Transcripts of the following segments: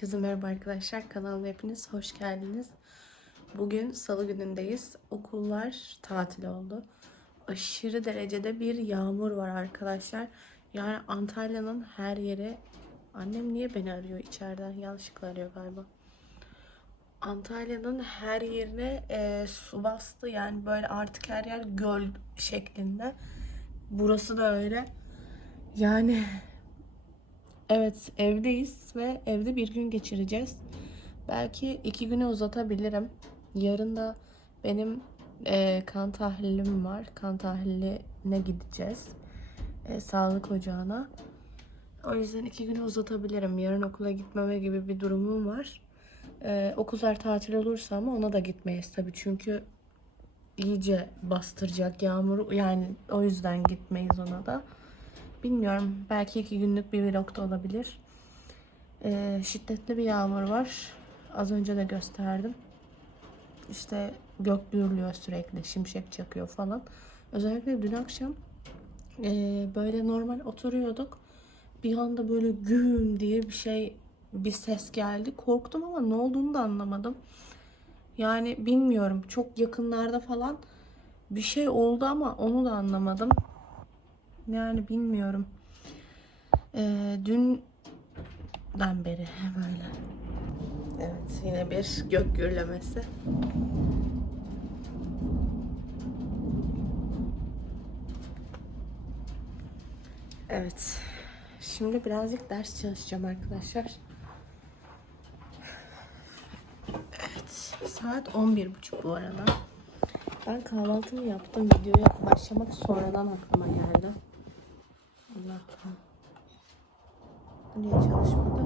Herkese merhaba arkadaşlar. Kanalıma hepiniz hoş geldiniz. Bugün salı günündeyiz. Okullar tatil oldu. Aşırı derecede bir yağmur var arkadaşlar. Yani Antalya'nın her yeri... Annem niye beni arıyor içeriden? Yanlışlıkla arıyor galiba. Antalya'nın her yerine e, su bastı. Yani böyle artık her yer göl şeklinde. Burası da öyle. Yani Evet evdeyiz ve evde bir gün geçireceğiz. Belki iki güne uzatabilirim. Yarın da benim e, kan tahlilim var. Kan tahliline gideceğiz. E, sağlık ocağına. O yüzden iki güne uzatabilirim. Yarın okula gitmeme gibi bir durumum var. E, okullar tatil olursa ama ona da gitmeyiz tabii. Çünkü iyice bastıracak yağmur. Yani o yüzden gitmeyiz ona da. Bilmiyorum. Belki iki günlük bir vlog da olabilir. Ee, şiddetli bir yağmur var. Az önce de gösterdim. İşte gök gürlüyor sürekli. Şimşek çakıyor falan. Özellikle dün akşam e, böyle normal oturuyorduk. Bir anda böyle güm diye bir şey bir ses geldi. Korktum ama ne olduğunu da anlamadım. Yani bilmiyorum. Çok yakınlarda falan bir şey oldu ama onu da anlamadım. Yani bilmiyorum. Ee, dünden beri böyle. Evet yine bir gök gürlemesi. Evet. Şimdi birazcık ders çalışacağım arkadaşlar. Evet. Saat 11.30 bu arada. Ben kahvaltımı yaptım. Videoya başlamak sonradan aklıma geldi. Bu niye çalışmadı?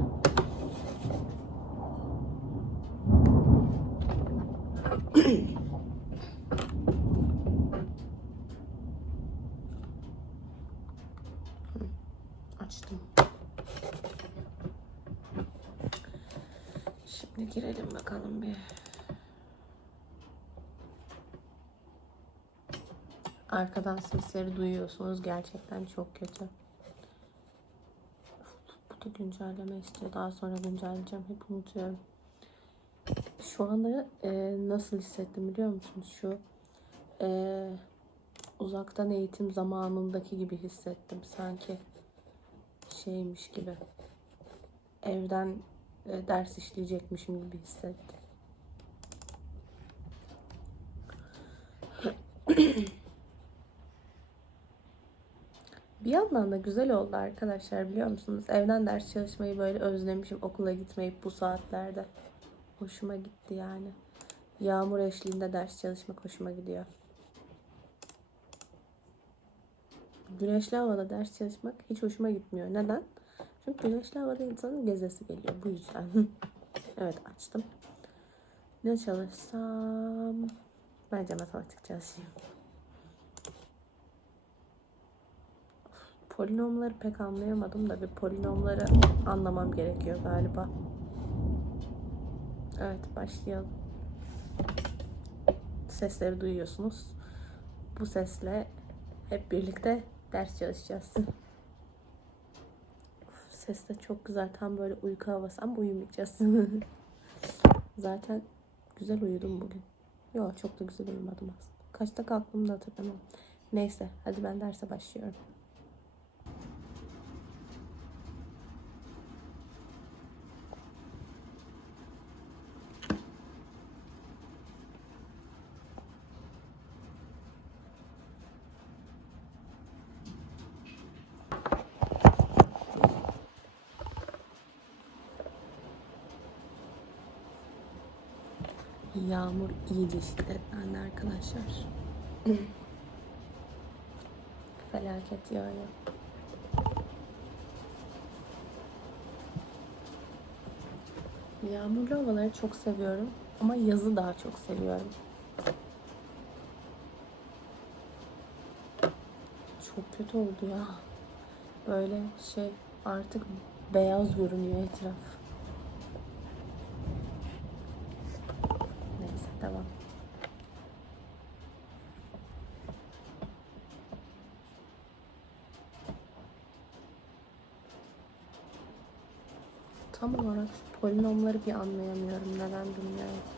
Açtım. Şimdi girelim bakalım bir. Arkadan sesleri duyuyorsunuz. Gerçekten çok kötü. Da güncelleme istiyor. Daha sonra güncelleyeceğim. Hep unutuyorum. Şu anda e, nasıl hissettim biliyor musunuz? Şu e, uzaktan eğitim zamanındaki gibi hissettim. Sanki şeymiş gibi. Evden e, ders işleyecekmişim gibi hissettim. Bir yandan da güzel oldu arkadaşlar biliyor musunuz? Evden ders çalışmayı böyle özlemişim okula gitmeyip bu saatlerde. Hoşuma gitti yani. Yağmur eşliğinde ders çalışmak hoşuma gidiyor. Güneşli havada ders çalışmak hiç hoşuma gitmiyor. Neden? Çünkü güneşli havada insanın gezesi geliyor. Bu yüzden. evet açtım. Ne çalışsam? Bence matematik çalışayım. Polinomları pek anlayamadım da bir polinomları anlamam gerekiyor galiba. Evet başlayalım. Sesleri duyuyorsunuz. Bu sesle hep birlikte ders çalışacağız. Ses de çok güzel. Tam böyle uyku havası ama uyumayacağız. Zaten güzel uyudum bugün. Yok çok da güzel uyumadım aslında. Kaçta kalktığımı da hatırlamam. Neyse hadi ben derse başlıyorum. Yağmur iyice şiddetlendi arkadaşlar. Felaket yağıyor. Yağmurlu havaları çok seviyorum ama yazı daha çok seviyorum. Çok kötü oldu ya. Böyle şey artık beyaz görünüyor etraf. Devam. tam olarak polinomları bir anlayamıyorum neden bilmiyorum.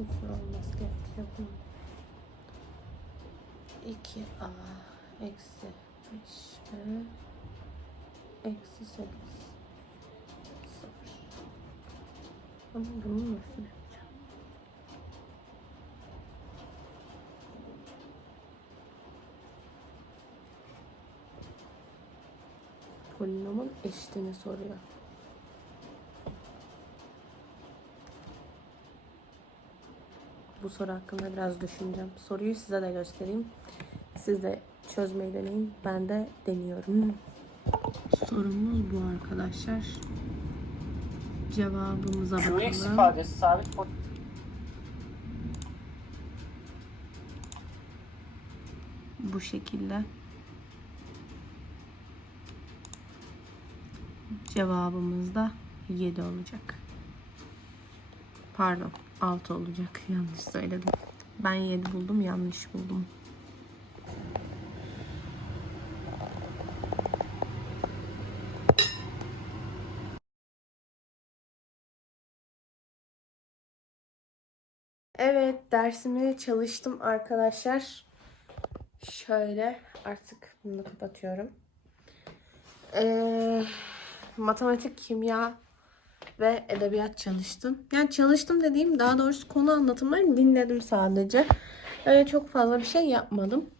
Sıfır olması gerekiyor bunun. 2a eksi 5b eksi 8 sıfır. Ama bunu nasıl yapacağım? Polinomun eşitini soruyor. Bu soru hakkında biraz düşüneceğim. Soruyu size de göstereyim. Siz de çözmeyi deneyin. Ben de deniyorum. Sorumuz bu arkadaşlar. Cevabımıza QX bakalım. ifadesi sabit Bu şekilde. Cevabımız da 7 olacak. Pardon 6 olacak. Yanlış söyledim. Ben 7 buldum yanlış buldum. Evet dersimi çalıştım arkadaşlar. Şöyle artık bunu kapatıyorum. Ee, matematik, kimya ve edebiyat çalıştım. Yani çalıştım dediğim daha doğrusu konu anlatımlarını dinledim sadece. Öyle çok fazla bir şey yapmadım.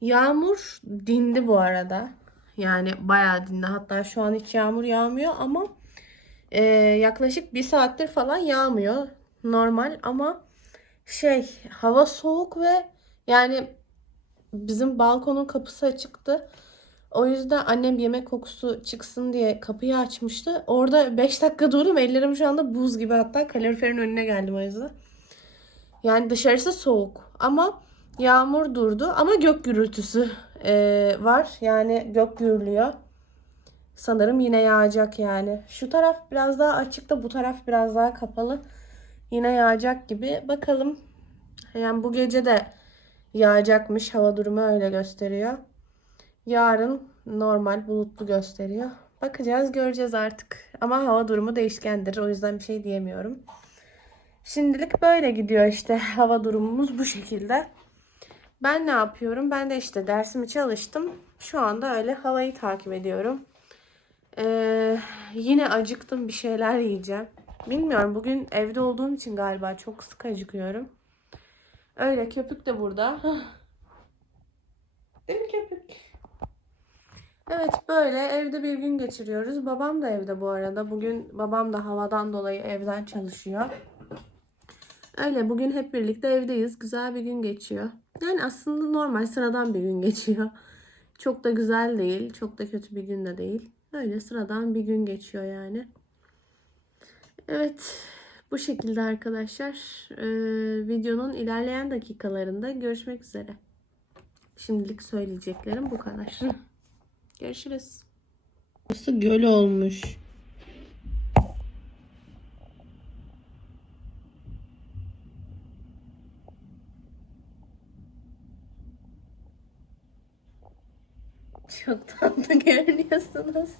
Yağmur dindi bu arada. Yani bayağı dindi. Hatta şu an hiç yağmur yağmıyor ama e, yaklaşık bir saattir falan yağmıyor. Normal ama şey hava soğuk ve yani bizim balkonun kapısı açıktı. O yüzden annem yemek kokusu çıksın diye kapıyı açmıştı. Orada 5 dakika durdum. Ellerim şu anda buz gibi. Hatta kaloriferin önüne geldim o yüzden. Yani dışarısı soğuk. Ama yağmur durdu. Ama gök gürültüsü eee, var. Yani gök gürlüyor. Sanırım yine yağacak yani. Şu taraf biraz daha açık da bu taraf biraz daha kapalı. Yine yağacak gibi. Bakalım. Yani bu gece de yağacakmış. Hava durumu öyle gösteriyor. Yarın normal bulutlu gösteriyor. Bakacağız, göreceğiz artık. Ama hava durumu değişkendir. O yüzden bir şey diyemiyorum. Şimdilik böyle gidiyor işte. Hava durumumuz bu şekilde. Ben ne yapıyorum? Ben de işte dersimi çalıştım. Şu anda öyle havayı takip ediyorum. Ee, yine acıktım bir şeyler yiyeceğim. Bilmiyorum bugün evde olduğum için galiba çok sık acıkıyorum. Öyle köpük de burada. Değil mi köpük? Evet böyle evde bir gün geçiriyoruz. Babam da evde bu arada. Bugün babam da havadan dolayı evden çalışıyor. Öyle bugün hep birlikte evdeyiz. Güzel bir gün geçiyor. Yani aslında normal sıradan bir gün geçiyor. Çok da güzel değil. Çok da kötü bir gün de değil. Öyle sıradan bir gün geçiyor yani. Evet. Bu şekilde arkadaşlar. Ee, videonun ilerleyen dakikalarında görüşmek üzere. Şimdilik söyleyeceklerim bu kadar. Görüşürüz. Burası göl olmuş. Çok tatlı görünüyorsunuz.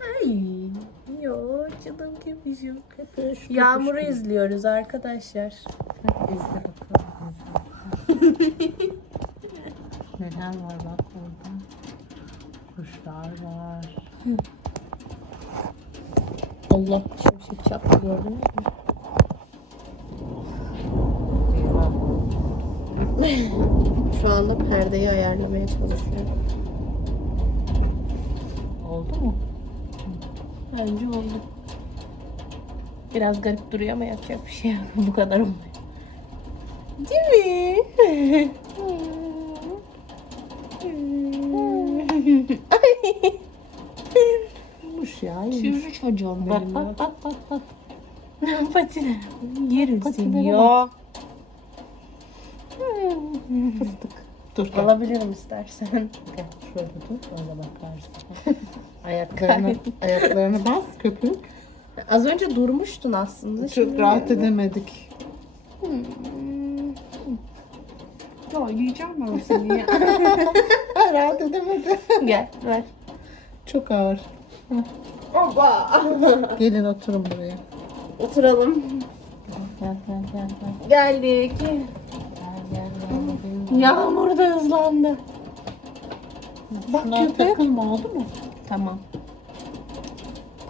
Ay, yo canım. Köpüş, Yağmuru izliyoruz arkadaşlar. İzle bakalım. Neler var bak burada. Kuşlar var. Allah şimşek çaktı gördünüz mü? Şu anda perdeyi ayarlamaya çalışıyorum. Oldu mu? Bence oldu. Biraz garip duruyor ama yapacak bir şey yok. Bu kadar olmuyor. Değil mi? Olmuş ya. Sürü çocuğum Bak benim bak bak bak bak. ya. Patiler. Yerim seni ya. Fıstık. Dur gel. Alabilirim istersen. Gel şöyle dur. Öyle bakarsın. ayaklarını, ayaklarını bas köpük. Az önce durmuştun aslında. Çok rahat edemedik. Hmm. Ya yiyeceğim ben seni ya. rahat edemedi. Gel ver. Çok ağır. Oba. Gelin oturun buraya. Oturalım. Gel gel gel gel. Geldik. Gel gel gel. Yağmur da hızlandı. Bak Şuna köpek. takılma oldu mu? Tamam.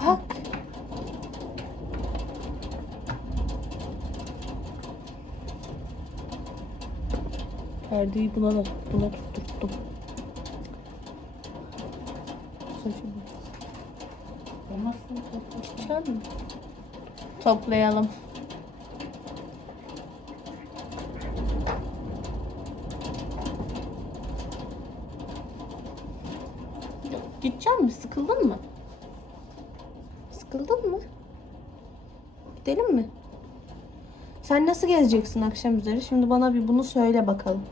Bak. Perdeyi buna da buna tutturttum. Çal mı? Toplayalım. Gidecek mi? Sıkıldın mı? Sıkıldın mı? Gidelim mi? Sen nasıl gezeceksin akşam üzeri? Şimdi bana bir bunu söyle bakalım.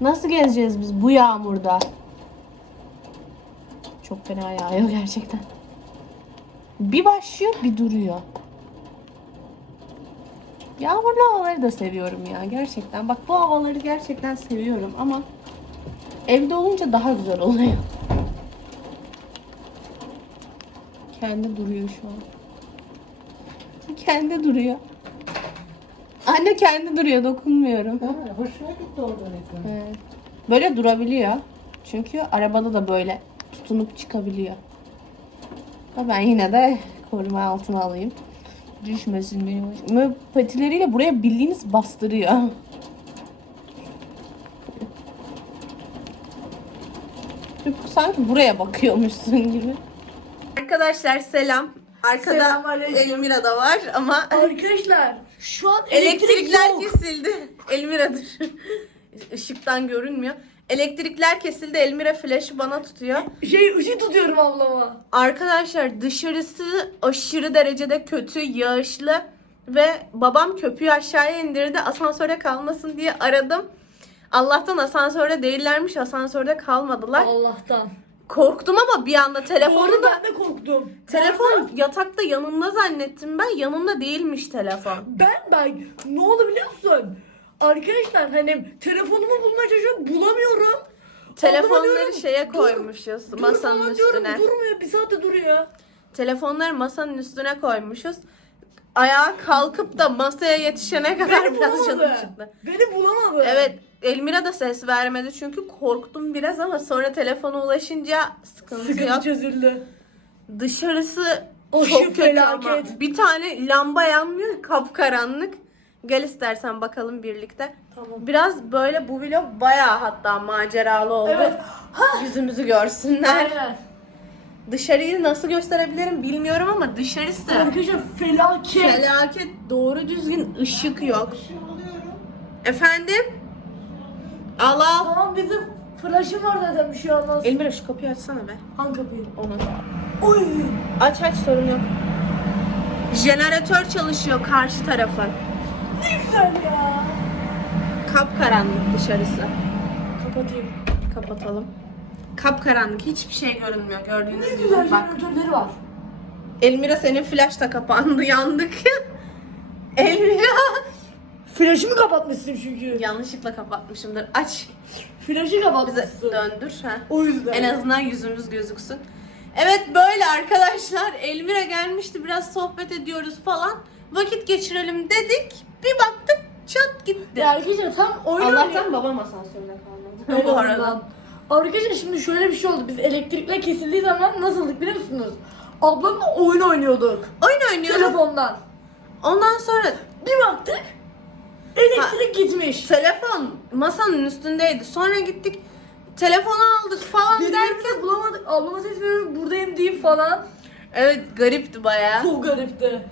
Nasıl gezeceğiz biz bu yağmurda? Çok fena yağıyor gerçekten. Bir başlıyor bir duruyor. Yağmurlu havaları da seviyorum ya gerçekten. Bak bu havaları gerçekten seviyorum ama evde olunca daha güzel oluyor. Kendi duruyor şu an. Kendi duruyor. Anne kendi duruyor dokunmuyorum. Ha, hoşuna gitti orada resim. Evet. Böyle durabiliyor. Çünkü arabada da böyle tutunup çıkabiliyor. Ama ben yine de koruma altına alayım. Düşmesin benim patileriyle buraya bildiğiniz bastırıyor. Sanki buraya bakıyormuşsun gibi. Arkadaşlar selam. Arkada. Elmira da var ama Arkadaşlar şu an elektrik Elektrikler yok. kesildi. Elmira'dır. Işıktan görünmüyor. Elektrikler kesildi. Elmira flaşı bana tutuyor. Şey ışık tutuyorum ablama. Arkadaşlar dışarısı aşırı derecede kötü, yağışlı ve babam köpüğü aşağıya indirdi. Asansöre kalmasın diye aradım. Allah'tan asansörde değillermiş. Asansörde kalmadılar. Allah'tan. Korktum ama bir anda telefonu Onu da ben de korktum. telefon yatakta yanımda zannettim ben. Yanımda değilmiş telefon. Ben ben ne oldu biliyor musun? Arkadaşlar hani telefonumu bulmaya çalışıyorum bulamıyorum. Telefonları diyorum, şeye dur, koymuşuz Dur masanın falan diyorum, üstüne. durmuyor bir saate duruyor. Telefonları masanın üstüne koymuşuz. Ayağa kalkıp da masaya yetişene kadar Beni biraz canım bulamadı. çıktı. Beni bulamadı. Evet Elmira da ses vermedi çünkü korktum biraz ama sonra telefona ulaşınca sıkıntı Sıkıntı yok. çözüldü. Dışarısı Aşı çok kötü felaket. ama bir tane lamba yanmıyor kapkaranlık. Gel istersen bakalım birlikte. Tamam. Biraz böyle bu vlog bayağı hatta maceralı oldu. Evet. Yüzümüzü görsünler. Aynen. Dışarıyı nasıl gösterebilirim bilmiyorum ama dışarısı Arkadaşlar felaket. felaket doğru düzgün ışık yok. Efendim? Al al. Tamam bizim flash'ım var zaten bir şey olmaz. Elmira şu kapıyı açsana be. Hangi kapıyı? Onu. Oy. Aç aç sorun yok. Jeneratör çalışıyor karşı tarafın. Ne güzel ya. Kapkaranlık dışarısı. Kapatayım. Kapatalım. Kapkaranlık hiçbir şey görünmüyor gördüğünüz Ne gibi. güzel Bak jeneratörleri var. Elmira senin flash da kapandı yandık. Elmira. Flash'ımı kapatmışsın çünkü. Yanlışlıkla kapatmışımdır. Aç. Flash'ı Bize kapatmışsın. döndür. Ha. O yüzden. En azından yüzümüz gözüksün. Evet böyle arkadaşlar. Elmira gelmişti. Biraz sohbet ediyoruz falan. Vakit geçirelim dedik. Bir baktık çat gitti. Ya arkadaşlar tam oyun Allah'tan babam asansörde kalmadı. Bu arada. Arkadaşlar şimdi şöyle bir şey oldu. Biz elektrikler kesildiği zaman nasıldık biliyor musunuz? ablamla oyun oynuyorduk. Oyun oynuyorum. Telefondan. Ondan sonra Bir baktık. Elektrik gitmiş. telefon masanın üstündeydi. Sonra gittik telefonu aldık falan derken. Birbirimizi bulamadık. Ablama ses veriyorum buradayım deyip falan. Evet garipti bayağı. Çok garipti.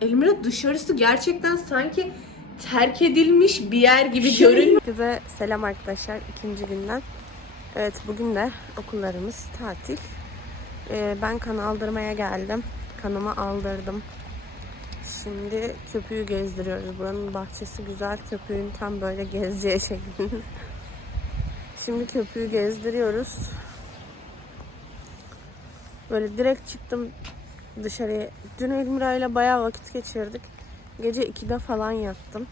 Elmira dışarısı gerçekten sanki terk edilmiş bir yer gibi Şey- görünüyor. Herkese selam arkadaşlar ikinci günden. Evet bugün de okullarımız tatil. Ee, ben kan aldırmaya geldim. Kanımı aldırdım. Şimdi köpüğü gezdiriyoruz. Buranın bahçesi güzel. Köpüğün tam böyle gezeceği şeklinde. Şimdi köpüğü gezdiriyoruz. Böyle direkt çıktım dışarıya. Dün Elmira ile bayağı vakit geçirdik. Gece 2'de falan yattım.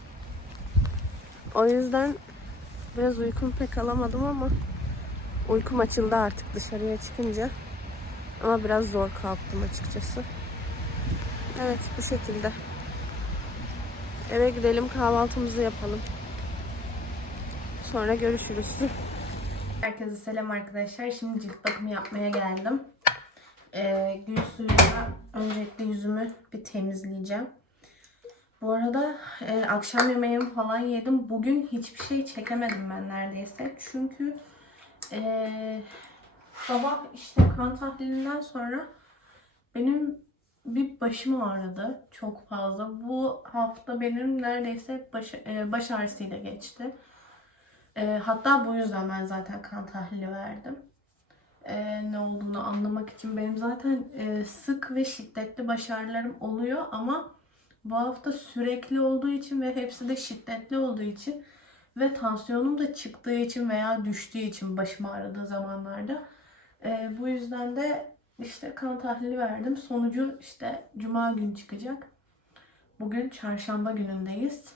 O yüzden biraz uykum pek alamadım ama uykum açıldı artık dışarıya çıkınca. Ama biraz zor kalktım açıkçası. Evet bu şekilde. Eve gidelim kahvaltımızı yapalım. Sonra görüşürüz. Herkese selam arkadaşlar. Şimdi cilt bakımı yapmaya geldim. Ee, gül suyuyla öncelikle yüzümü bir temizleyeceğim. Bu arada e, akşam yemeğimi falan yedim. Bugün hiçbir şey çekemedim ben neredeyse. Çünkü e, sabah işte kan tahlilinden sonra benim bir başım ağrıdı çok fazla. Bu hafta benim neredeyse baş, e, baş ağrısıyla geçti. E, hatta bu yüzden ben zaten kan tahlili verdim. E, ne olduğunu anlamak için benim zaten e, sık ve şiddetli baş ağrılarım oluyor ama bu hafta sürekli olduğu için ve hepsi de şiddetli olduğu için ve tansiyonum da çıktığı için veya düştüğü için başım ağrıdığı zamanlarda e, bu yüzden de işte kan tahlili verdim. Sonucu işte cuma gün çıkacak. Bugün çarşamba günündeyiz.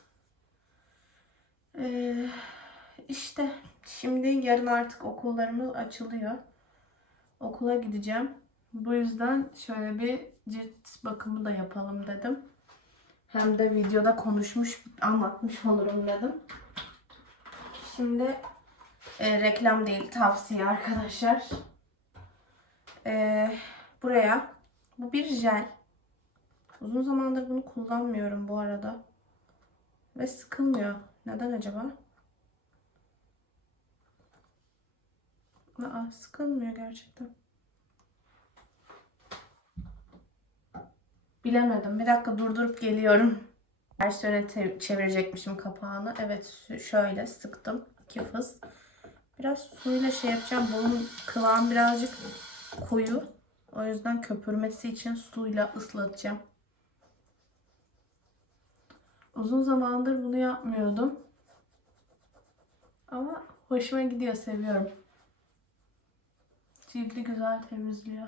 E, işte şimdi yarın artık okullarımız açılıyor. Okula gideceğim. Bu yüzden şöyle bir cilt bakımı da yapalım dedim. Hem de videoda konuşmuş, anlatmış olurum dedim. Şimdi e, reklam değil, tavsiye arkadaşlar. E, buraya bu bir jel. Uzun zamandır bunu kullanmıyorum bu arada. Ve sıkılmıyor. Neden acaba? Aa, sıkılmıyor gerçekten. Bilemedim. Bir dakika durdurup geliyorum. Ters yöne çevirecekmişim kapağını. Evet şöyle sıktım. iki fıs. Biraz suyla şey yapacağım. Bunun kıvamı birazcık koyu. O yüzden köpürmesi için suyla ıslatacağım. Uzun zamandır bunu yapmıyordum. Ama hoşuma gidiyor, seviyorum. Cildi güzel temizliyor.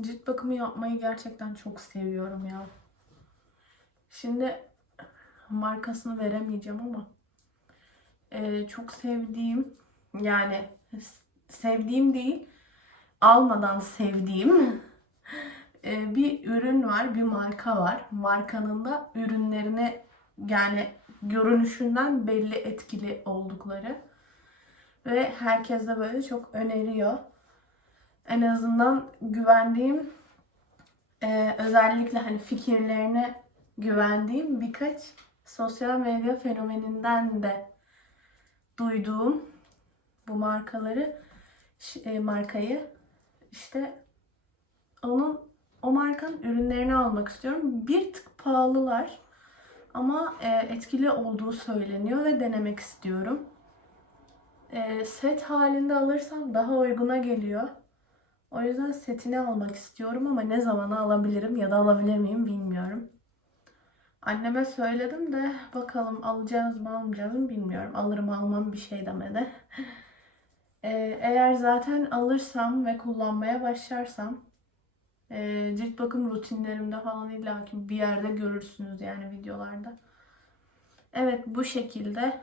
Cilt bakımı yapmayı gerçekten çok seviyorum ya. Şimdi markasını veremeyeceğim ama e, çok sevdiğim yani sevdiğim değil almadan sevdiğim e, bir ürün var, bir marka var. Markanın da ürünlerine yani görünüşünden belli etkili oldukları ve herkes de böyle çok öneriyor. En azından güvendiğim e, özellikle hani fikirlerine güvendiğim birkaç sosyal medya fenomeninden de duyduğum bu markaları e, markayı işte onun o markanın ürünlerini almak istiyorum. Bir tık pahalılar ama e, etkili olduğu söyleniyor ve denemek istiyorum. E, set halinde alırsam daha uyguna geliyor. O yüzden setini almak istiyorum ama ne zamana alabilirim ya da alabilir miyim bilmiyorum. Anneme söyledim de bakalım alacağız mı almayacağız mı bilmiyorum. Alırım almam bir şey demedi. Ee, eğer zaten alırsam ve kullanmaya başlarsam e, cilt bakım rutinlerimde falan illa ki bir yerde görürsünüz yani videolarda. Evet bu şekilde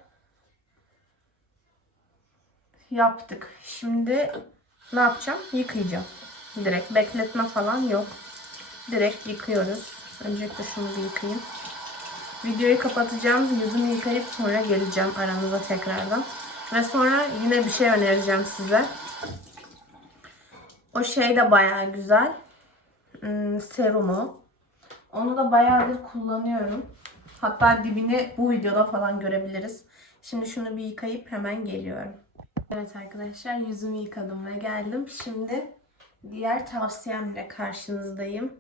yaptık. Şimdi ne yapacağım? Yıkayacağım. Direkt bekletme falan yok. Direkt yıkıyoruz. Öncelikle şunu bir yıkayayım. videoyu kapatacağım. Yüzümü yıkayıp sonra geleceğim aranıza tekrardan. Ve sonra yine bir şey önereceğim size. O şey de bayağı güzel. Hmm, serumu. Onu da bayağıdır kullanıyorum. Hatta dibini bu videoda falan görebiliriz. Şimdi şunu bir yıkayıp hemen geliyorum. Evet arkadaşlar yüzümü yıkadım ve geldim. Şimdi diğer tavsiyemle karşınızdayım.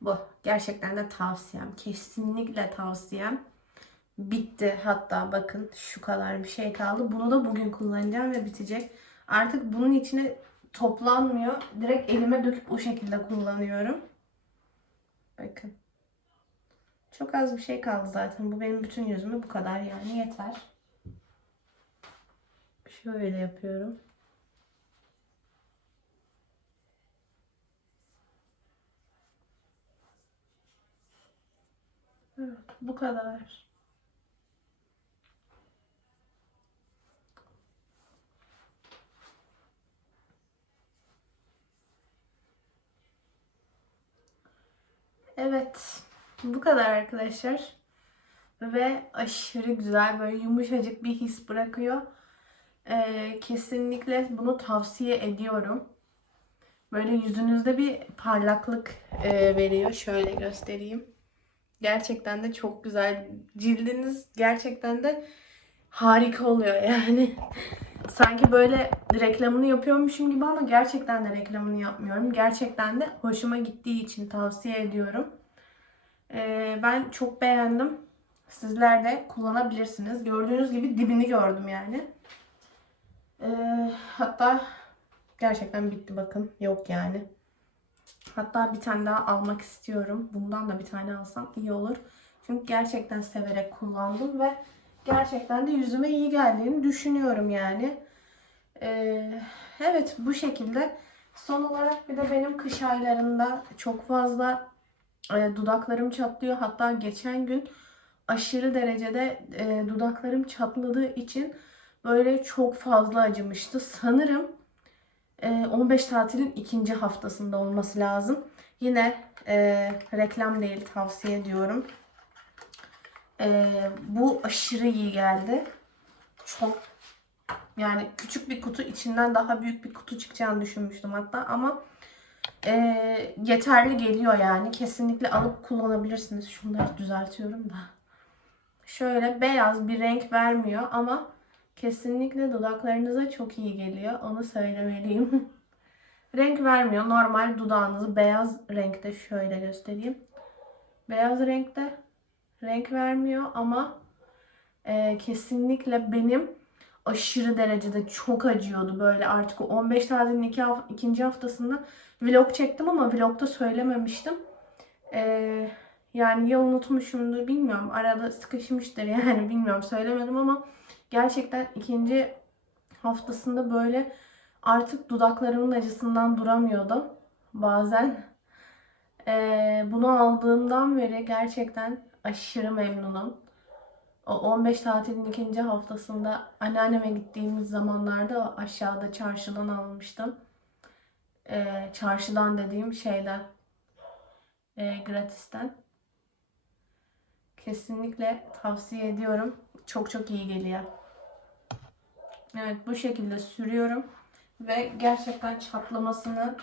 Bu. Gerçekten de tavsiyem. Kesinlikle tavsiyem. Bitti hatta bakın şu kadar bir şey kaldı. Bunu da bugün kullanacağım ve bitecek. Artık bunun içine toplanmıyor. Direkt elime döküp o şekilde kullanıyorum. Bakın. Çok az bir şey kaldı zaten. Bu benim bütün yüzüme bu kadar yani yeter. Şöyle yapıyorum. Evet, bu kadar. Evet. Bu kadar arkadaşlar. Ve aşırı güzel böyle yumuşacık bir his bırakıyor. Ee, kesinlikle bunu tavsiye ediyorum. Böyle yüzünüzde bir parlaklık e, veriyor. Şöyle göstereyim. Gerçekten de çok güzel. Cildiniz gerçekten de harika oluyor yani. Sanki böyle reklamını yapıyormuşum gibi ama gerçekten de reklamını yapmıyorum. Gerçekten de hoşuma gittiği için tavsiye ediyorum. Ee, ben çok beğendim. Sizler de kullanabilirsiniz. Gördüğünüz gibi dibini gördüm yani. Ee, hatta gerçekten bitti bakın. Yok yani. Hatta bir tane daha almak istiyorum. Bundan da bir tane alsam iyi olur. Çünkü gerçekten severek kullandım ve gerçekten de yüzüme iyi geldiğini düşünüyorum yani. Ee, evet bu şekilde. Son olarak bir de benim kış aylarında çok fazla e, dudaklarım çatlıyor. Hatta geçen gün aşırı derecede e, dudaklarım çatladığı için böyle çok fazla acımıştı. Sanırım e, 15 tatilin ikinci haftasında olması lazım. Yine e, reklam değil tavsiye ediyorum. E, bu aşırı iyi geldi. Çok yani küçük bir kutu içinden daha büyük bir kutu çıkacağını düşünmüştüm hatta ama e, yeterli geliyor yani. Kesinlikle alıp kullanabilirsiniz. Şunları düzeltiyorum da. Şöyle beyaz bir renk vermiyor ama kesinlikle dudaklarınıza çok iyi geliyor. Onu söylemeliyim. renk vermiyor. Normal dudağınızı beyaz renkte şöyle göstereyim. Beyaz renkte renk vermiyor ama e, kesinlikle benim aşırı derecede çok acıyordu. Böyle artık o 15 tatilin iki haf- ikinci haftasında vlog çektim ama vlogda söylememiştim. Ee, yani ya unutmuşumdur bilmiyorum. Arada sıkışmıştır yani bilmiyorum söylemedim ama gerçekten ikinci haftasında böyle artık dudaklarımın acısından duramıyordum bazen. Ee, bunu aldığımdan beri gerçekten aşırı memnunum. O 15 tatilin ikinci haftasında anneanneme gittiğimiz zamanlarda aşağıda çarşıdan almıştım. Ee, çarşıdan dediğim şeyden e, gratisten. Kesinlikle tavsiye ediyorum. Çok çok iyi geliyor. Evet bu şekilde sürüyorum. Ve gerçekten çatlamasını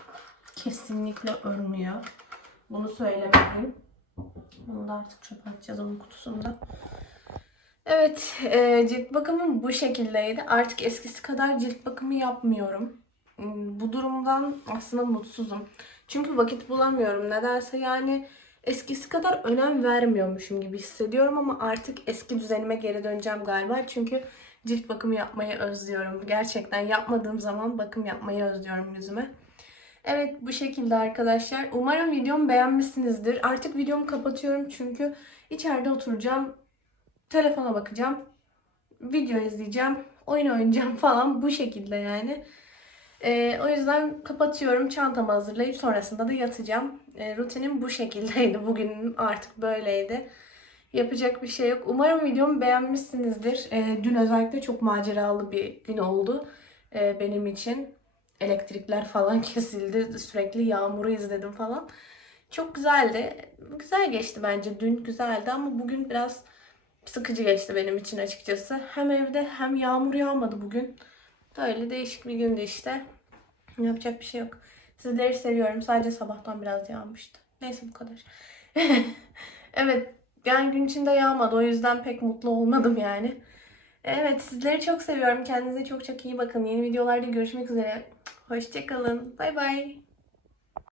kesinlikle ölmüyor. Bunu söylemeliyim. Bunu da artık çöpe atacağız onun kutusunda. Evet, e, cilt bakımım bu şekildeydi. Artık eskisi kadar cilt bakımı yapmıyorum. Hmm, Bu durumdan aslında mutsuzum. Çünkü vakit bulamıyorum. Nedense yani eskisi kadar önem vermiyormuşum gibi hissediyorum ama artık eski düzenime geri döneceğim galiba. Çünkü cilt bakımı yapmayı özlüyorum. Gerçekten yapmadığım zaman bakım yapmayı özlüyorum yüzüme. Evet bu şekilde arkadaşlar. Umarım videomu beğenmişsinizdir. Artık videomu kapatıyorum çünkü içeride oturacağım. Telefona bakacağım. Video izleyeceğim. Oyun oynayacağım falan bu şekilde yani. Ee, o yüzden kapatıyorum. Çantamı hazırlayıp sonrasında da yatacağım. Ee, rutinim bu şekildeydi. Bugün artık böyleydi. Yapacak bir şey yok. Umarım videomu beğenmişsinizdir. Ee, dün özellikle çok maceralı bir gün oldu ee, benim için. Elektrikler falan kesildi. Sürekli yağmuru izledim falan. Çok güzeldi. Güzel geçti bence. Dün güzeldi ama bugün biraz sıkıcı geçti benim için açıkçası. Hem evde hem yağmur yağmadı bugün. Böyle değişik bir gündü işte. Yapacak bir şey yok. Sizleri seviyorum. Sadece sabahtan biraz yağmıştı. Neyse bu kadar. evet. Yani gün içinde yağmadı. O yüzden pek mutlu olmadım yani. Evet sizleri çok seviyorum. Kendinize çok çok iyi bakın. Yeni videolarda görüşmek üzere. Hoşçakalın. Bay bay.